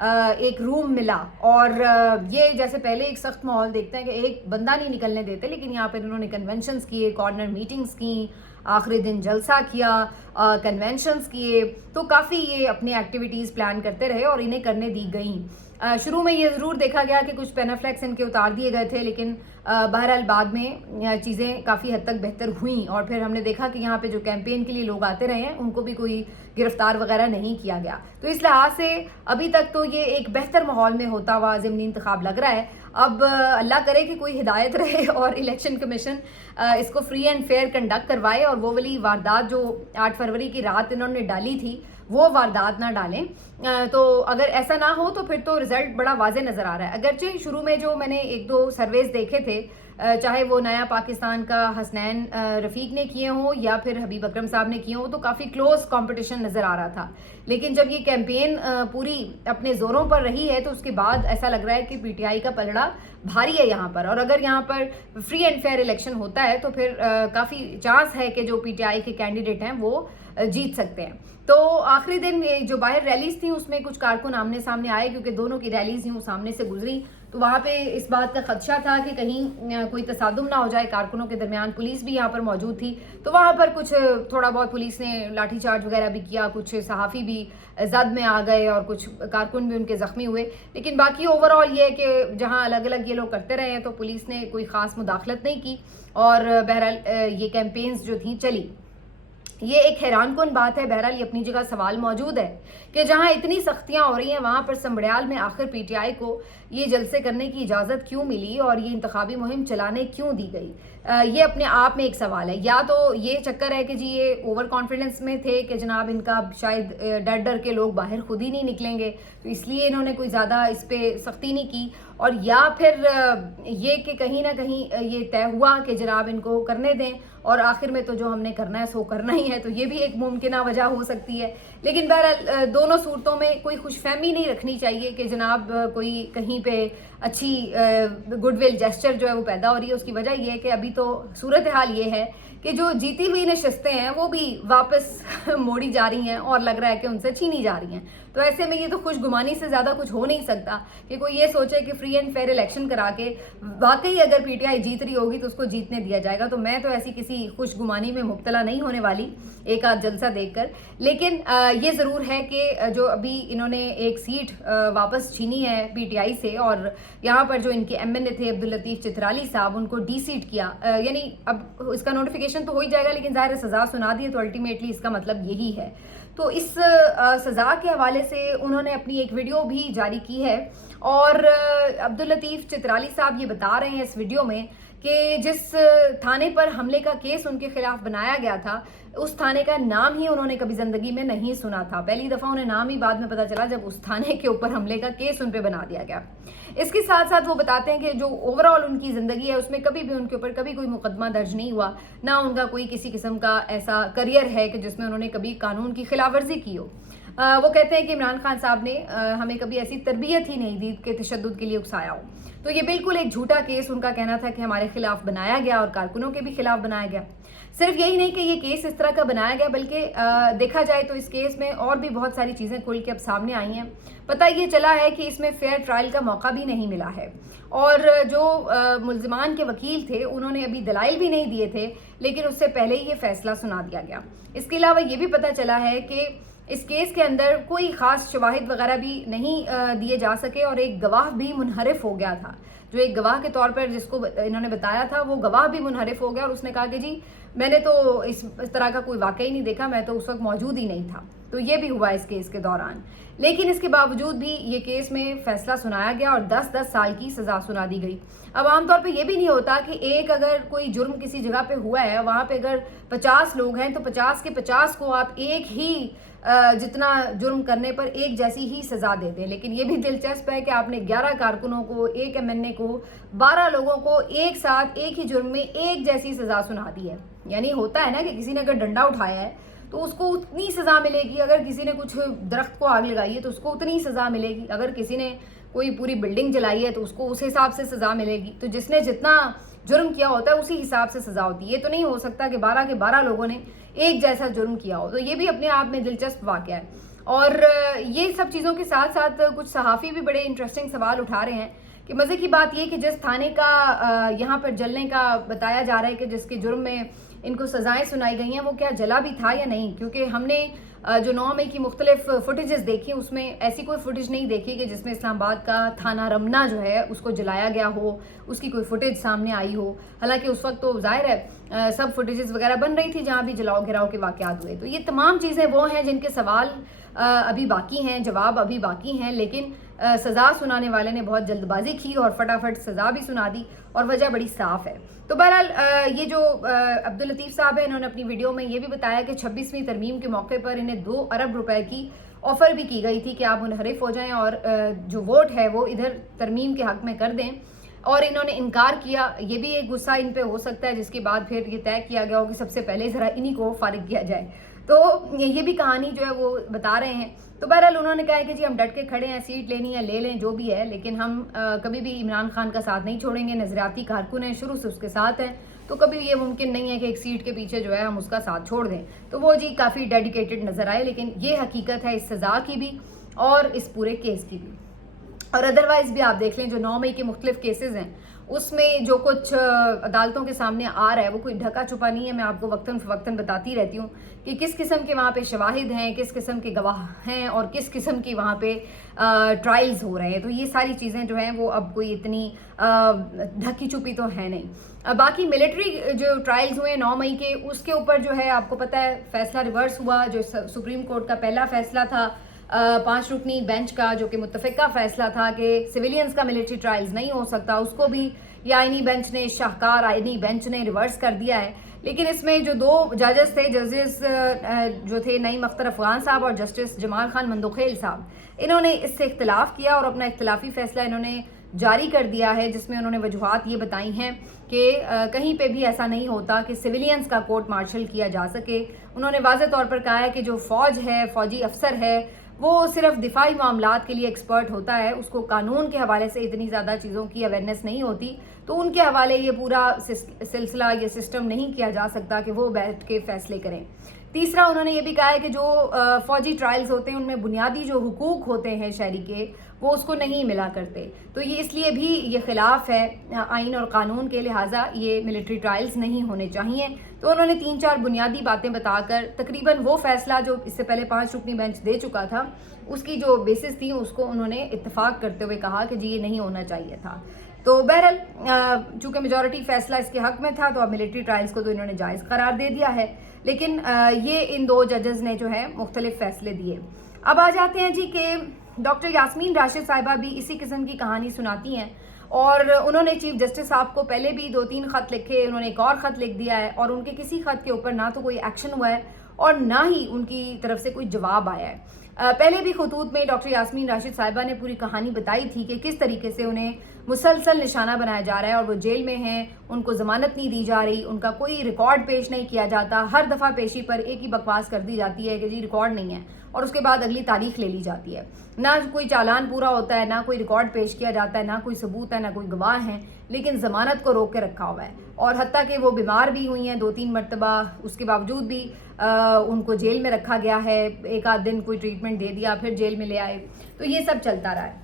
ایک روم ملا اور یہ جیسے پہلے ایک سخت ماحول دیکھتے ہیں کہ ایک بندہ نہیں نکلنے دیتے، لیکن یہاں پہ انہوں نے کنونشنز کیے، کارنر میٹنگز کی، آخری دن جلسہ کیا، کنونشنز کیے، تو کافی یہ اپنی ایکٹیویٹیز پلان کرتے رہے اور انہیں کرنے دی گئیں۔ شروع میں یہ ضرور دیکھا گیا کہ کچھ پینافلیکس ان کے اتار دیے گئے تھے، لیکن بہرحال بعد میں چیزیں کافی حد تک بہتر ہوئیں، اور پھر ہم نے دیکھا کہ یہاں پہ جو کیمپین کے لیے لوگ آتے رہے ہیں ان کو بھی کوئی گرفتار وغیرہ نہیں کیا گیا۔ تو اس لحاظ سے ابھی تک تو یہ ایک بہتر ماحول میں ہوتا ہوا ضمنی انتخاب لگ رہا ہے۔ اب اللہ کرے کہ کوئی ہدایت رہے اور الیکشن کمیشن اس کو فری اینڈ فیئر کنڈکٹ کروائے، اور وہ والی واردات جو 8 فروری کی رات انہوں نے ڈالی تھی وہ واردات نہ ڈالیں۔ تو اگر ایسا نہ ہو تو پھر تو رزلٹ بڑا واضح نظر آ رہا ہے۔ اگرچہ شروع میں جو میں نے 1-2 سرویز دیکھے تھے، چاہے وہ نیا پاکستان کا حسنین رفیق نے کیے ہوں یا پھر حبیب اکرم صاحب نے کیے ہوں، تو کافی کلوز کمپٹیشن نظر آ رہا تھا، لیکن جب یہ کیمپین پوری اپنے زوروں پر رہی ہے تو اس کے بعد ایسا لگ رہا ہے کہ پی ٹی آئی کا پلڑا بھاری ہے یہاں پر، اور اگر یہاں پر فری اینڈ فیئر الیکشن ہوتا ہے تو پھر کافی چانس ہے کہ جو پی ٹی آئی کے کینڈیڈیٹ ہیں وہ جیت سکتے ہیں۔ تو آخری دن جو باہر ریلیز تھیں اس میں کچھ کارکن آمنے سامنے آئے، کیونکہ دونوں کی ریلیز یوں سامنے سے گزری، تو وہاں پہ اس بات کا خدشہ تھا کہ کہیں کوئی تصادم نہ ہو جائے کارکنوں کے درمیان۔ پولیس بھی یہاں پر موجود تھی، تو وہاں پر کچھ تھوڑا بہت پولیس نے لاٹھی چارج وغیرہ بھی کیا، کچھ صحافی بھی زد میں آ گئے اور کچھ کارکن بھی ان کے زخمی ہوئے، لیکن باقی اوور آل یہ کہ جہاں الگ الگ یہ لوگ کرتے رہے ہیں تو پولیس نے کوئی خاص مداخلت نہیں کی، اور بہرحال یہ کیمپینز جو تھیں چلی۔ یہ ایک حیران کن بات ہے، بہرحال یہ اپنی جگہ سوال موجود ہے کہ جہاں اتنی سختیاں ہو رہی ہیں وہاں پر سمبڑیال میں آخر پی ٹی آئی کو یہ جلسے کرنے کی اجازت کیوں ملی اور یہ انتخابی مہم چلانے کیوں دی گئی؟ یہ اپنے آپ میں ایک سوال ہے۔ یا تو یہ چکر ہے کہ جی یہ اوور کانفیڈنس میں تھے کہ جناب ان کا شاید ڈر کے لوگ باہر خود ہی نہیں نکلیں گے، تو اس لیے انہوں نے کوئی زیادہ اس پہ سختی نہیں کی، اور یا پھر یہ کہ کہیں نہ کہیں یہ طے ہوا کہ جناب ان کو کرنے دیں اور آخر میں تو جو ہم نے کرنا ہے سو کرنا ہی ہے، تو یہ بھی ایک ممکنہ وجہ ہو سکتی ہے۔ لیکن بہرحال دونوں صورتوں میں کوئی خوش فہمی نہیں رکھنی چاہیے کہ جناب کوئی کہیں پہ اچھی گڈ ول جیسچر جو ہے وہ پیدا ہو رہی ہے۔ اس کی وجہ یہ ہے کہ ابھی تو صورتحال یہ ہے کہ جو جیتی ہوئی نشستیں ہیں وہ بھی واپس موڑی جا رہی ہیں اور لگ رہا ہے کہ ان سے چھینی جا رہی ہیں، تو ایسے میں یہ تو خوش گمانی سے زیادہ کچھ ہو نہیں سکتا کہ کوئی یہ سوچے کہ فری اینڈ فیئر الیکشن کرا کے واقعی اگر پی ٹی آئی جیت رہی ہوگی تو اس کو جیتنے دیا جائے گا۔ تو میں تو ایسی کسی خوش گمانی میں مبتلا نہیں ہونے والی ایک آدھ جلسہ دیکھ کر، لیکن یہ ضرور ہے کہ جو ابھی انہوں نے ایک سیٹ واپس چھینی ہے پی ٹی آئی سے، اور یہاں پر جو ان کے ایم این اے تھے عبداللطیف چترالی صاحب، ان کو ڈی سیٹ کیا، یعنی اب اس کا نوٹیفیکیشن تو ہو ہی جائے گا، لیکن ظاہر سزا سنا دی ہے تو الٹیمیٹلی اس کا مطلب یہی ہے۔ تو اس سزا کے حوالے سے انہوں نے اپنی ایک ویڈیو بھی جاری کی ہے، اور عبداللطیف چترالی صاحب یہ بتا رہے ہیں اس ویڈیو میں کہ جس تھانے پر حملے کا کیس ان کے خلاف بنایا گیا تھا اس تھانے کا نام ہی انہوں نے کبھی زندگی میں نہیں سنا تھا، پہلی دفعہ انہیں نام ہی بعد میں پتا چلا جب اس تھانے کے اوپر حملے کا کیس ان پہ بنا دیا گیا۔ اس کے ساتھ ساتھ وہ بتاتے ہیں کہ جو اوور آل ان کی زندگی ہے اس میں کبھی بھی ان کے اوپر کبھی کوئی مقدمہ درج نہیں ہوا، نہ ان کا کوئی کسی قسم کا ایسا کریئر ہے کہ جس میں انہوں نے کبھی قانون کی خلاف ورزی کی ہو۔ وہ کہتے ہیں کہ عمران خان صاحب نے ہمیں کبھی ایسی تربیت ہی نہیں دی کہ تشدد کے لیے اکسایا ہو، تو یہ بالکل ایک جھوٹا کیس ان کا کہنا تھا کہ ہمارے خلاف بنایا گیا اور کارکنوں کے بھی خلاف بنایا گیا۔ صرف یہی نہیں کہ یہ کیس اس طرح کا بنایا گیا، بلکہ دیکھا جائے تو اس کیس میں اور بھی بہت ساری چیزیں کھل کے اب سامنے آئی ہیں۔ پتہ یہ چلا ہے کہ اس میں فیئر ٹرائل کا موقع بھی نہیں ملا ہے، اور جو ملزمان کے وکیل تھے انہوں نے ابھی دلائل بھی نہیں دیے تھے، لیکن اس سے پہلے ہی یہ فیصلہ سنا دیا گیا۔ اس کے علاوہ یہ بھی پتہ چلا ہے کہ اس کیس کے اندر کوئی خاص شواہد وغیرہ بھی نہیں دیے جا سکے، اور ایک گواہ بھی منحرف ہو گیا تھا، جو ایک گواہ کے طور پر جس کو انہوں نے بتایا تھا وہ گواہ بھی منحرف ہو گیا، اور اس نے کہا کہ جی میں نے تو اس طرح کا کوئی واقعہ ہی نہیں دیکھا، میں تو اس وقت موجود ہی نہیں تھا۔ تو یہ بھی ہوا اس کیس کے دوران، لیکن اس کے باوجود بھی یہ کیس میں فیصلہ سنایا گیا اور 10 سال کی سزا سنا دی گئی۔ اب عام طور پہ یہ بھی نہیں ہوتا کہ ایک اگر کوئی جرم کسی جگہ پہ ہوا ہے، وہاں پہ اگر 50 لوگ ہیں تو 50 کے 50 کو آپ ایک ہی جتنا جرم کرنے پر ایک جیسی ہی سزا دے دیں، لیکن یہ بھی دلچسپ ہے کہ آپ نے 11 کارکنوں کو، ایک ایم این اے کو، 12 لوگوں کو ایک ساتھ ایک ہی جرم میں ایک جیسی سزا سنا دی ہے۔ یعنی ہوتا ہے نا کہ کسی نے اگر ڈنڈا اٹھایا ہے تو اس کو اتنی سزا ملے گی، اگر کسی نے کچھ درخت کو آگ لگائی ہے تو اس کو اتنی سزا ملے گی، اگر کسی نے کوئی پوری بلڈنگ جلائی ہے تو اس کو اس حساب سے سزا ملے گی۔ تو جس نے جتنا جرم کیا ہوتا ہے اسی حساب سے سزا ہوتی ہے۔ یہ تو نہیں ہو سکتا کہ 12 کے 12 لوگوں نے ایک جیسا جرم کیا ہو، تو یہ بھی اپنے آپ میں دلچسپ واقعہ ہے۔ اور یہ سب چیزوں کے ساتھ ساتھ کچھ صحافی بھی بڑے انٹرسٹنگ سوال اٹھا رہے ہیں کہ مزے کی بات یہ کہ جس تھانے کا یہاں پر جلنے کا بتایا جا رہا ہے کہ جس کے جرم میں ان کو سزائیں سنائی گئی ہیں وہ کیا جلا بھی تھا یا نہیں، کیونکہ ہم نے جو 9 مئی کی مختلف فوٹیجز دیکھی اس میں ایسی کوئی فوٹیج نہیں دیکھی کہ جس میں اسلام آباد کا تھانہ رمنا جو ہے اس کو جلایا گیا ہو، اس کی کوئی فوٹیج سامنے آئی ہو. حالانکہ اس وقت تو ظاہر ہے سب فوٹیجز وغیرہ بن رہی تھی جہاں بھی جلاؤ گھراؤ کے واقعات ہوئے. تو یہ تمام چیزیں وہ ہیں جن کے سوال ابھی باقی ہیں، جواب ابھی باقی ہیں، لیکن سزا سنانے والے نے بہت جلد بازی کی اور فٹافٹ سزا بھی سنا دی اور وجہ بڑی صاف ہے. تو بہرحال یہ جو عبداللطیف صاحب ہیں انہوں نے اپنی ویڈیو میں یہ بھی بتایا کہ 26ویں ترمیم کے موقع پر انہیں 2 ارب روپے کی آفر بھی کی گئی تھی کہ آپ منحرف ہو جائیں اور جو ووٹ ہے وہ ادھر ترمیم کے حق میں کر دیں، اور انہوں نے انکار کیا. یہ بھی ایک غصہ ان پہ ہو سکتا ہے جس کے بعد پھر یہ طے کیا گیا ہو کہ سب سے پہلے ذرا انہی کو فارغ کیا جائے. تو یہ بھی کہانی جو ہے وہ بتا رہے ہیں. تو بہرحال انہوں نے کہا ہے کہ جی ہم ڈٹ کے کھڑے ہیں، سیٹ لینی ہے لے لیں جو بھی ہے، لیکن ہم کبھی بھی عمران خان کا ساتھ نہیں چھوڑیں گے. نظریاتی کارکن ہیں، شروع سے اس کے ساتھ ہیں، تو کبھی یہ ممکن نہیں ہے کہ ایک سیٹ کے پیچھے جو ہے ہم اس کا ساتھ چھوڑ دیں. تو وہ جی کافی ڈیڈیکیٹڈ نظر آئے، لیکن یہ حقیقت ہے اس سزا کی بھی اور اس پورے کیس کی بھی. اور ادروائز بھی آپ دیکھ لیں جو 9 مئی کے مختلف کیسز ہیں اس میں جو کچھ عدالتوں کے سامنے آ رہا ہے وہ کوئی ڈھکا چھپا نہیں ہے. میں آپ کو وقتاً فوقتاً بتاتی رہتی ہوں کہ کس قسم کے وہاں پہ شواہد ہیں، کس قسم کے گواہ ہیں اور کس قسم کی وہاں پہ ٹرائلز ہو رہے ہیں. تو یہ ساری چیزیں جو ہیں وہ اب کوئی اتنی ڈھکی چھپی تو ہے نہیں. باقی ملٹری جو ٹرائلز ہوئے 9 مئی کے اس کے اوپر جو ہے آپ کو پتہ ہے فیصلہ ریورس ہوا. جو سپریم کورٹ کا پہلا فیصلہ تھا 5 رکنی بینچ کا، جو کہ متفقہ فیصلہ تھا کہ سویلینز کا ملٹری ٹرائلز نہیں ہو سکتا، اس کو بھی یہ آئینی بینچ نے، شاہکار آئینی بینچ نے ریورس کر دیا ہے. لیکن اس میں جو 2 ججز تھے، ججز جو تھے نعیم اختر افغان صاحب اور جسٹس جمال خان مندوخیل صاحب، انہوں نے اس سے اختلاف کیا اور اپنا اختلافی فیصلہ انہوں نے جاری کر دیا ہے، جس میں انہوں نے وجوہات یہ بتائی ہیں کہ کہیں پہ بھی ایسا نہیں ہوتا کہ سویلینز کا کورٹ مارشل کیا جا سکے. انہوں نے واضح طور پر کہا ہے کہ جو فوج ہے، فوجی افسر ہے، وہ صرف دفاعی معاملات کے لیے ایکسپرٹ ہوتا ہے، اس کو قانون کے حوالے سے اتنی زیادہ چیزوں کی اویئرنیس نہیں ہوتی، تو ان کے حوالے یہ پورا سلسلہ یہ سسٹم نہیں کیا جا سکتا کہ وہ بیٹھ کے فیصلے کریں. تیسرا انہوں نے یہ بھی کہا ہے کہ جو فوجی ٹرائلز ہوتے ہیں ان میں بنیادی جو حقوق ہوتے ہیں شہری کے وہ اس کو نہیں ملا کرتے. تو یہ اس لیے بھی یہ خلاف ہے آئین اور قانون کے، لہٰذا یہ ملٹری ٹرائلز نہیں ہونے چاہیے. تو انہوں نے 3-4 بنیادی باتیں بتا کر تقریباً وہ فیصلہ جو اس سے پہلے 5 رکنی بینچ دے چکا تھا اس کی جو بیسس تھی اس کو انہوں نے اتفاق کرتے ہوئے کہا کہ جی یہ نہیں ہونا چاہیے تھا. تو بہرحال چونکہ میجورٹی فیصلہ اس کے حق میں تھا تو اب ملٹری ٹرائلز کو تو انہوں نے جائز قرار دے دیا ہے، لیکن یہ ان 2 ججز نے جو ہے مختلف فیصلے دیے. اب آ جاتے ہیں جی کہ ڈاکٹر یاسمین راشد صاحبہ بھی اسی قسم کی کہانی سناتی ہیں، اور انہوں نے چیف جسٹس صاحب کو پہلے بھی 2-3 خط لکھے، انہوں نے ایک اور خط لکھ دیا ہے، اور ان کے کسی خط کے اوپر نہ تو کوئی ایکشن ہوا ہے اور نہ ہی ان کی طرف سے کوئی جواب آیا ہے. پہلے بھی خطوط میں ڈاکٹر یاسمین راشد صاحبہ نے پوری کہانی بتائی تھی کہ کس طریقے سے انہیں مسلسل نشانہ بنایا جا رہا ہے اور وہ جیل میں ہیں، ان کو ضمانت نہیں دی جا رہی، ان کا کوئی ریکارڈ پیش نہیں کیا جاتا. ہر دفعہ پیشی پر ایک ہی بکواس کر دی جاتی ہے کہ جی ریکارڈ نہیں ہے، اور اس کے بعد اگلی تاریخ لے لی جاتی ہے. نہ کوئی چالان پورا ہوتا ہے، نہ کوئی ریکارڈ پیش کیا جاتا ہے، نہ کوئی ثبوت ہے، نہ کوئی گواہ ہیں، لیکن ضمانت کو روک کے رکھا ہوا ہے. اور حتیٰ کہ وہ بیمار بھی ہوئی ہیں 2-3 مرتبہ، اس کے باوجود بھی ان کو جیل میں رکھا گیا ہے. ایک آدھ دن کوئی ٹریٹمنٹ دے دیا پھر جیل میں لے آئے. تو یہ سب چلتا رہا ہے.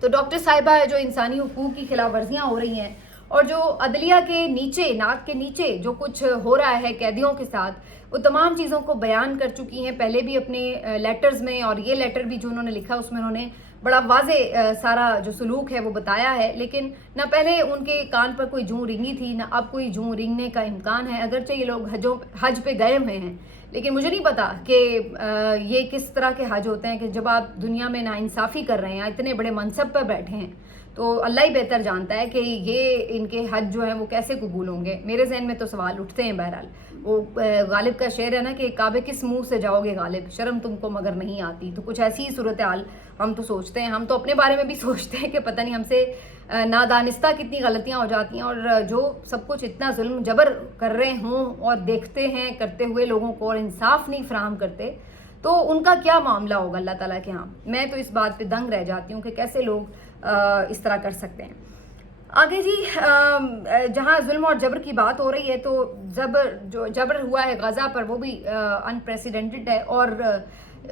تو ڈاکٹر صاحبہ جو انسانی حقوق کی خلاف ورزیاں ہو رہی ہیں اور جو عدلیہ کے نیچے، ناک کے نیچے جو کچھ ہو رہا ہے قیدیوں کے ساتھ، وہ تمام چیزوں کو بیان کر چکی ہیں پہلے بھی اپنے لیٹرز میں، اور یہ لیٹر بھی جو انہوں نے لکھا اس میں انہوں نے بڑا واضح سارا جو سلوک ہے وہ بتایا ہے. لیکن نہ پہلے ان کے کان پر کوئی جوں رنگی تھی، نہ اب کوئی جوں رنگنے کا امکان ہے. اگرچہ یہ لوگ حج پہ گئے ہوئے ہیں، لیکن مجھے نہیں پتا کہ یہ کس طرح کے حج ہوتے ہیں کہ جب آپ دنیا میں ناانصافی کر رہے ہیں، اتنے بڑے منصب پر بیٹھے ہیں، تو اللہ ہی بہتر جانتا ہے کہ یہ ان کے حج جو ہیں وہ کیسے قبول ہوں گے. میرے ذہن میں تو سوال اٹھتے ہیں. بہرحال وہ غالب کا شعر ہے نا کہ کعبے کس منہ سے جاؤ گے غالب، شرم تم کو مگر نہیں آتی. تو کچھ ایسی ہی صورتحال ہم تو سوچتے ہیں. ہم تو اپنے بارے میں بھی سوچتے ہیں کہ پتہ نہیں ہم سے نادانستہ کتنی غلطیاں ہو جاتی ہیں، اور جو سب کچھ اتنا ظلم جبر کر رہے ہوں اور دیکھتے ہیں کرتے ہوئے لوگوں کو اور انصاف نہیں فراہم کرتے، تو ان کا کیا معاملہ ہوگا اللہ تعالیٰ کے ہاں. میں تو اس بات پہ دنگ رہ جاتی ہوں کہ کیسے لوگ اس طرح کر سکتے ہیں. آگے جی جہاں ظلم اور جبر کی بات ہو رہی ہے، تو جو جبر ہوا ہے غزہ پر وہ بھی انپریسیڈنٹڈ ہے. اور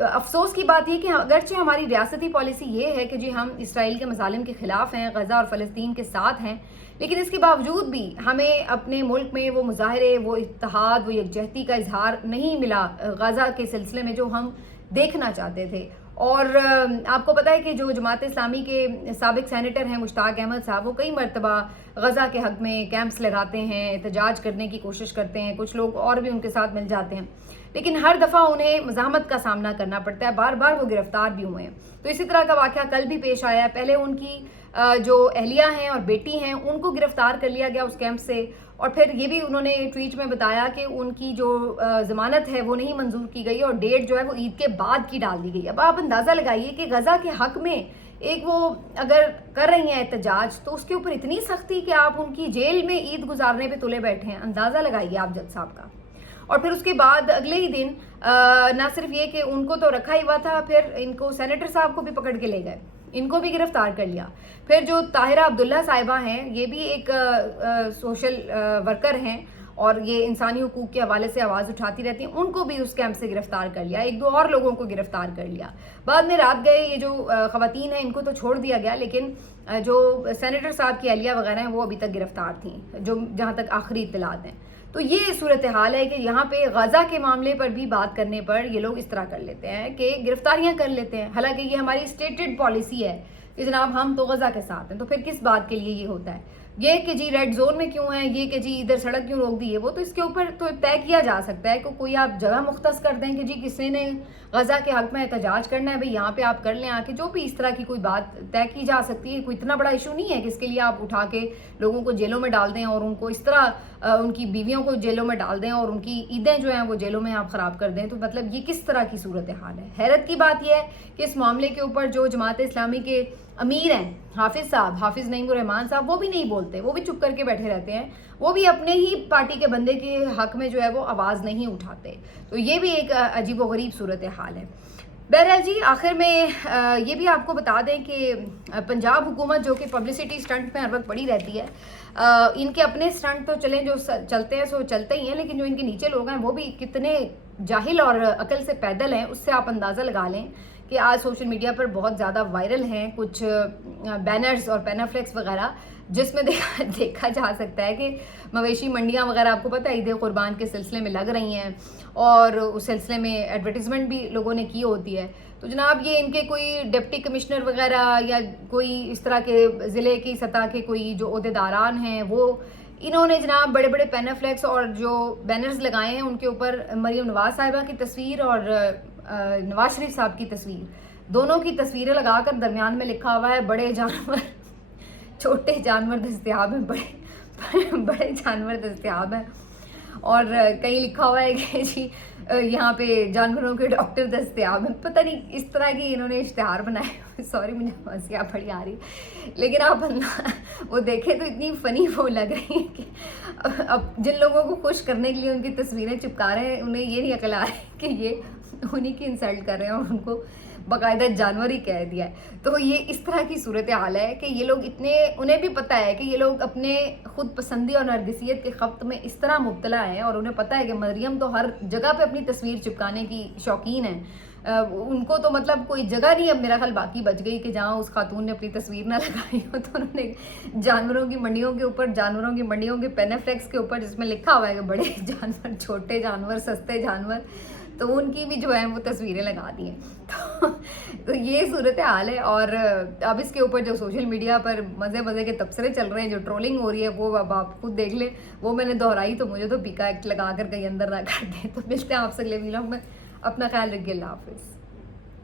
افسوس کی بات یہ کہ اگرچہ ہماری ریاستی پالیسی یہ ہے کہ جی ہم اسرائیل کے مظالم کے خلاف ہیں، غزہ اور فلسطین کے ساتھ ہیں، لیکن اس کے باوجود بھی ہمیں اپنے ملک میں وہ مظاہرے، وہ اتحاد، وہ یکجہتی کا اظہار نہیں ملا غزہ کے سلسلے میں جو ہم دیکھنا چاہتے تھے۔ اور آپ کو پتہ ہے کہ جو جماعت اسلامی کے سابق سینیٹر ہیں مشتاق احمد صاحب، وہ کئی مرتبہ غزہ کے حق میں کیمپس لگاتے ہیں، احتجاج کرنے کی کوشش کرتے ہیں، کچھ لوگ اور بھی ان کے ساتھ مل جاتے ہیں، لیکن ہر دفعہ انہیں مزاحمت کا سامنا کرنا پڑتا ہے، بار بار وہ گرفتار بھی ہوئے ہیں۔ تو اسی طرح کا واقعہ کل بھی پیش آیا ہے۔ پہلے ان کی جو اہلیہ ہیں اور بیٹی ہیں ان کو گرفتار کر لیا گیا اس کیمپ سے، اور پھر یہ بھی انہوں نے ٹویٹ میں بتایا کہ ان کی جو ضمانت ہے وہ نہیں منظور کی گئی اور ڈیٹ جو ہے وہ عید کے بعد کی ڈال دی گئی۔ اب آپ اندازہ لگائیے کہ غزہ کے حق میں ایک وہ اگر کر رہی ہیں احتجاج تو اس کے اوپر اتنی سختی کہ آپ ان کی جیل میں عید گزارنے پہ تلے بیٹھے ہیں، اندازہ لگائیے آپ جج صاحب کا۔ اور پھر اس کے بعد اگلے ہی دن نہ صرف یہ کہ ان کو تو رکھا ہی ہوا تھا، پھر ان کو سینیٹر صاحب کو بھی پکڑ کے لے گئے، ان کو بھی گرفتار کر لیا۔ پھر جو طاہرہ عبداللہ صاحبہ ہیں، یہ بھی ایک سوشل ورکر ہیں اور یہ انسانی حقوق کے حوالے سے آواز اٹھاتی رہتی ہیں، ان کو بھی اس کیمپ سے گرفتار کر لیا، ایک دو اور لوگوں کو گرفتار کر لیا۔ بعد میں رات گئے یہ جو خواتین ہیں ان کو تو چھوڑ دیا گیا، لیکن جو سینیٹر صاحب کی اہلیہ وغیرہ ہیں وہ ابھی تک گرفتار تھیں، جو جہاں تک آخری اطلاعات ہیں۔ تو یہ صورتحال ہے کہ یہاں پہ غزہ کے معاملے پر بھی بات کرنے پر یہ لوگ اس طرح کر لیتے ہیں کہ گرفتاریاں کر لیتے ہیں، حالانکہ یہ ہماری اسٹیٹڈ پالیسی ہے کہ جناب ہم تو غزہ کے ساتھ ہیں، تو پھر کس بات کے لیے یہ ہوتا ہے؟ یہ کہ جی ریڈ زون میں کیوں ہیں، یہ کہ جی ادھر سڑک کیوں روک دی ہے، وہ تو اس کے اوپر تو طے کیا جا سکتا ہے کہ کوئی آپ جگہ مختص کر دیں کہ جی کسی نے غزہ کے حق میں احتجاج کرنا ہے، بھئی یہاں پہ آپ کر لیں آ کے، جو بھی اس طرح کی کوئی بات طے کی جا سکتی ہے۔ کوئی اتنا بڑا ایشو نہیں ہے کہ اس کے لیے آپ اٹھا کے لوگوں کو جیلوں میں ڈال دیں اور ان کو اس طرح ان کی بیویوں کو جیلوں میں ڈال دیں اور ان کی عیدیں جو ہیں وہ جیلوں میں آپ خراب کر دیں۔ تو مطلب یہ کس طرح کی صورتحال ہے؟ حیرت کی بات یہ ہے کہ اس معاملے کے اوپر جو جماعت اسلامی کے امیر ہیں حافظ صاحب، حافظ نعیم الرحمان صاحب، وہ بھی نہیں بولتے، وہ بھی چپ کر کے بیٹھے رہتے ہیں، وہ بھی اپنے ہی پارٹی کے بندے کے حق میں جو ہے وہ آواز نہیں اٹھاتے۔ تو یہ بھی ایک عجیب و غریب صورتحال ہے۔ بہرحال جی آخر میں یہ بھی آپ کو بتا دیں کہ پنجاب حکومت جو کہ پبلسٹی سٹنٹ میں ہر وقت پڑی رہتی ہے، ان کے اپنے سٹنٹ تو چلیں جو چلتے ہیں سو چلتے ہی ہیں، لیکن جو ان کے نیچے لوگ ہیں وہ بھی کتنے جاہل اور عقل سے پیدل ہیں، اس سے آپ اندازہ لگا لیں کہ آج سوشل میڈیا پر بہت زیادہ وائرل ہیں کچھ بینرز اور پینافلیکس وغیرہ، جس میں دیکھا جا سکتا ہے کہ مویشی منڈیاں وغیرہ آپ کو پتہ ہے عید قربان کے سلسلے میں لگ رہی ہیں اور اس سلسلے میں ایڈورٹیزمنٹ بھی لوگوں نے کی ہوتی ہے۔ تو جناب یہ ان کے کوئی ڈپٹی کمشنر وغیرہ یا کوئی اس طرح کے ضلع کی سطح کے کوئی جو عہدیداران ہیں، وہ انہوں نے جناب بڑے بڑے پینافلیکس اور جو بینرز لگائے ہیں ان کے اوپر مریم نواز صاحبہ کی تصویر اور نواز شریف صاحب کی تصویر، دونوں کی تصویریں لگا کر درمیان میں لکھا ہوا ہے بڑے جانور چھوٹے جانور دستیاب ہیں، بڑے جانور دستیاب ہیں، اور کہیں لکھا ہوا ہے کہ جی یہاں پہ جانوروں کے ڈاکٹر دستیاب ہیں۔ پتہ نہیں اس طرح کی انہوں نے اشتہار بنائے، سوری مجھے ہنسیاں بڑی آ رہی، لیکن آپ وہ دیکھیں تو اتنی فنی وہ لگ رہی ہے کہ اب جن لوگوں کو خوش کرنے کے لیے ان کی تصویریں چپکا رہے ہیں، انہیں یہ نہیں عقل آ رہی کہ یہ انہی کی انسلٹ کر رہے ہیں اور ان کو باقاعدہ جانور ہی کہہ دیا ہے۔ تو یہ اس طرح کی صورتحال ہے کہ یہ لوگ اتنے، انہیں بھی پتہ ہے کہ یہ لوگ اپنے خود پسندی اور نرگسیت کے خبط میں اس طرح مبتلا ہیں، اور انہیں پتہ ہے کہ مریم تو ہر جگہ پہ اپنی تصویر چپکانے کی شوقین ہیں، ان کو تو مطلب کوئی جگہ نہیں اب میرا خیال باقی بچ گئی کہ جہاں اس خاتون نے اپنی تصویر نہ لگائی ہو۔ تو انہوں نے جانوروں کی منڈیوں کے اوپر، جانوروں کی منڈیوں کے پینافلیکس کے اوپر جس میں لکھا ہوا ہے کہ بڑے جانور، چھوٹے جانور، سستے جانور، تو ان کی بھی جو ہے وہ تصویریں لگا دی ہیں۔ تو یہ صورتحال ہے، اور اب اس کے اوپر جو سوشل میڈیا پر مزے کے تبصرے چل رہے ہیں، جو ٹرولنگ ہو رہی ہے، وہ اب آپ خود دیکھ لیں۔ وہ میں نے دہرائی تو مجھے تو پیکا ایکٹ لگا کر کہیں اندر نہ کر دیں۔ تو ملتے ہیں آپ سے اگلے ویلاگ میں، اپنا خیال رکھیے، اللہ حافظ۔